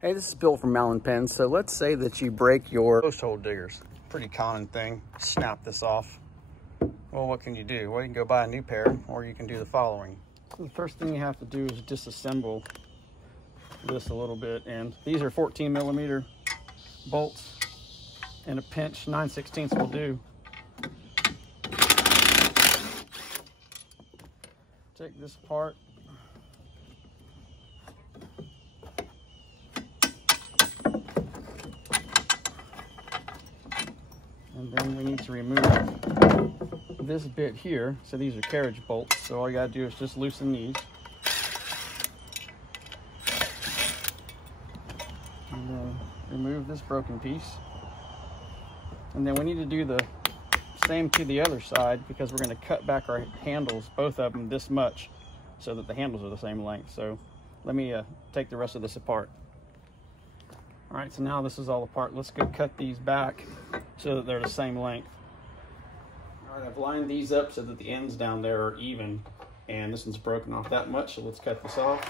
Hey, this is Bill from Mallin Pens. So let's say that you break your post hole diggers. Pretty common thing. Snap this off. Well, what can you do? Well, you can go buy a new pair, or you can do the following. So the first thing you have to do is disassemble this a little bit, and these are 14mm bolts. In a pinch, 9/16 will do. Take this apart. And then we need to remove this bit here. So these are carriage bolts. So all you gotta do is just loosen these. And then remove this broken piece. And then we need to do the same to the other side, because we're gonna cut back our handles, both of them this much, so that the handles are the same length. So let me take the rest of this apart. All right, so now this is all apart. Let's go cut these back so that they're the same length. All right, I've lined these up so that the ends down there are even, and this one's broken off that much, so let's cut this off.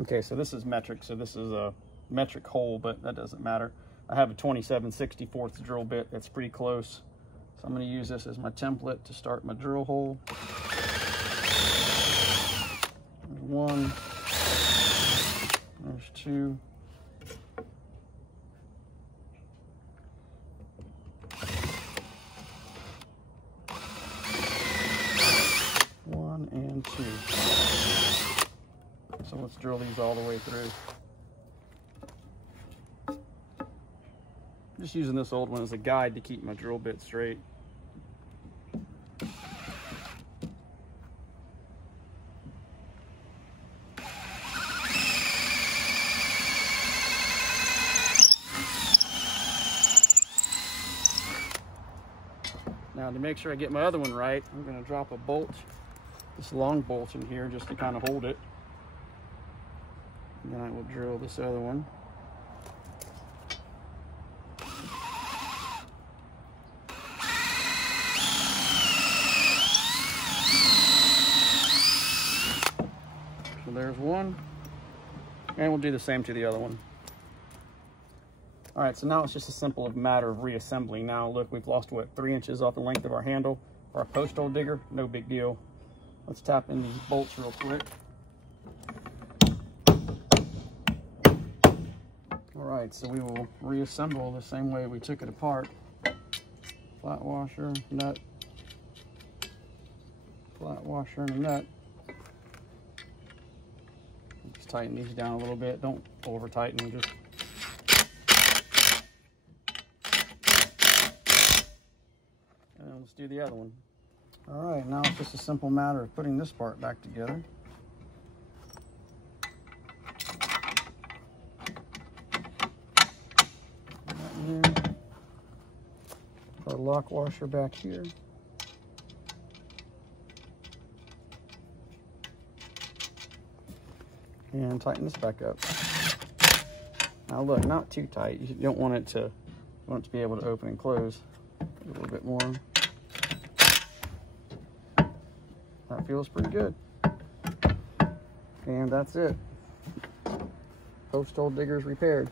Okay, so this is metric, so this is a metric hole, but that doesn't matter. I have a 27/64 drill bit that's pretty close. So I'm going to use this as my template to start my drill hole. There's one. There's two. One and two. So let's drill these all the way through. Just using this old one as a guide to keep my drill bit straight. Now, to make sure I get my other one right, I'm going to drop a bolt, this long bolt in here, just to kind of hold it. And then I will drill this other one. So there's one, and we'll do the same to the other one. All right, so now it's just a simple matter of reassembling. Now look, we've lost, what, 3 inches off the length of our handle for our post hole digger. No big deal. Let's tap in these bolts real quick. All right, so we will reassemble the same way we took it apart. Flat washer, nut, flat washer, and a nut. Just tighten these down a little bit. Don't over tighten them, just. And let's do the other one. All right, now it's just a simple matter of putting this part back together. Our lock washer back here. And tighten this back up. Now look, not too tight. You don't want it to, be able to open and close. A little bit more. That feels pretty good. And that's it. Post hole diggers repaired.